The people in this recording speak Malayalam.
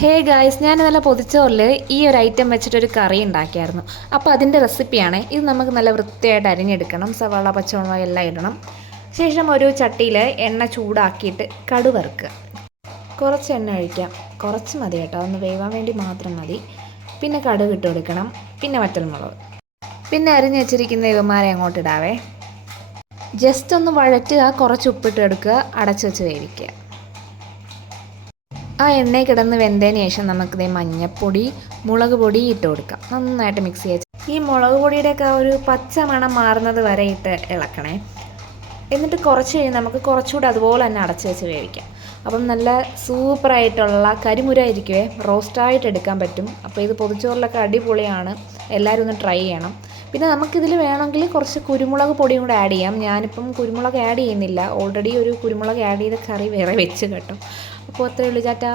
ഹേ ഗായ്സ്, ഞാൻ നല്ല പൊതിച്ചോറിൽ ഈ ഒരു ഐറ്റം വെച്ചിട്ടൊരു കറി ഉണ്ടാക്കിയായിരുന്നു. അപ്പോൾ അതിൻ്റെ റെസിപ്പിയാണ് ഇത്. നമുക്ക് നല്ല വൃത്തിയായിട്ട് അരിഞ്ഞെടുക്കണം. സവാള, പച്ചമുളക് എല്ലാം ഇടണം. ശേഷം ഒരു ചട്ടിയിൽ എണ്ണ ചൂടാക്കിയിട്ട് കടുക് വറുക്കുക. കുറച്ച് എണ്ണ ഒഴിക്കാം, കുറച്ച് മതി കേട്ടോ, ഒന്ന് വേവാൻ വേണ്ടി മാത്രം മതി. പിന്നെ കടുക് ഇട്ട് കൊടുക്കണം, പിന്നെ വറ്റൽമുളക്, പിന്നെ അരിഞ്ഞ് വെച്ചിരിക്കുന്ന ഇവന്മാരെ അങ്ങോട്ട് ഇടാവേ. ജസ്റ്റ് ഒന്ന് വഴറ്റുക, കുറച്ച് ഉപ്പിട്ട് എടുക്കുക, അടച്ചു വെച്ച് വേവിക്കുക. ആ എണ്ണയിൽ കിടന്ന് വെന്തതിന് ശേഷം നമുക്കിത് മഞ്ഞൾപ്പൊടി, മുളക് പൊടി ഇട്ട് കൊടുക്കാം. നന്നായിട്ട് മിക്സ് ചെയ്യാം. ഈ മുളക് പൊടിയുടെയൊക്കെ ആ ഒരു പച്ച മണം മാറുന്നത് വരെ ഇട്ട് ഇളക്കണേ. എന്നിട്ട് കുറച്ച് കഴിഞ്ഞ് നമുക്ക് കുറച്ചുകൂടെ അതുപോലെ തന്നെ അടച്ച് വെച്ച് വേവിക്കാം. അപ്പം നല്ല സൂപ്പറായിട്ടുള്ള കരിമുരായിരിക്കുവേ, റോസ്റ്റായിട്ട് എടുക്കാൻ പറ്റും. അപ്പോൾ ഇത് പൊതിച്ചോറിലൊക്കെ അടിപൊളിയാണ്. എല്ലാവരും ഒന്ന് ട്രൈ ചെയ്യണം. പിന്നെ നമുക്കിതിൽ വേണമെങ്കിൽ കുറച്ച് കുരുമുളക് പൊടിയും കൂടെ ആഡ് ചെയ്യാം. ഞാനിപ്പം കുരുമുളക് ആഡ് ചെയ്യുന്നില്ല, ഓൾറെഡി ഒരു കുരുമുളക് ആഡ് ചെയ്ത കറി വേറെ വെച്ച് കേട്ടോ. അപ്പോൾ അത്രയേ ഉള്ളൂ. ചാറ്റാ.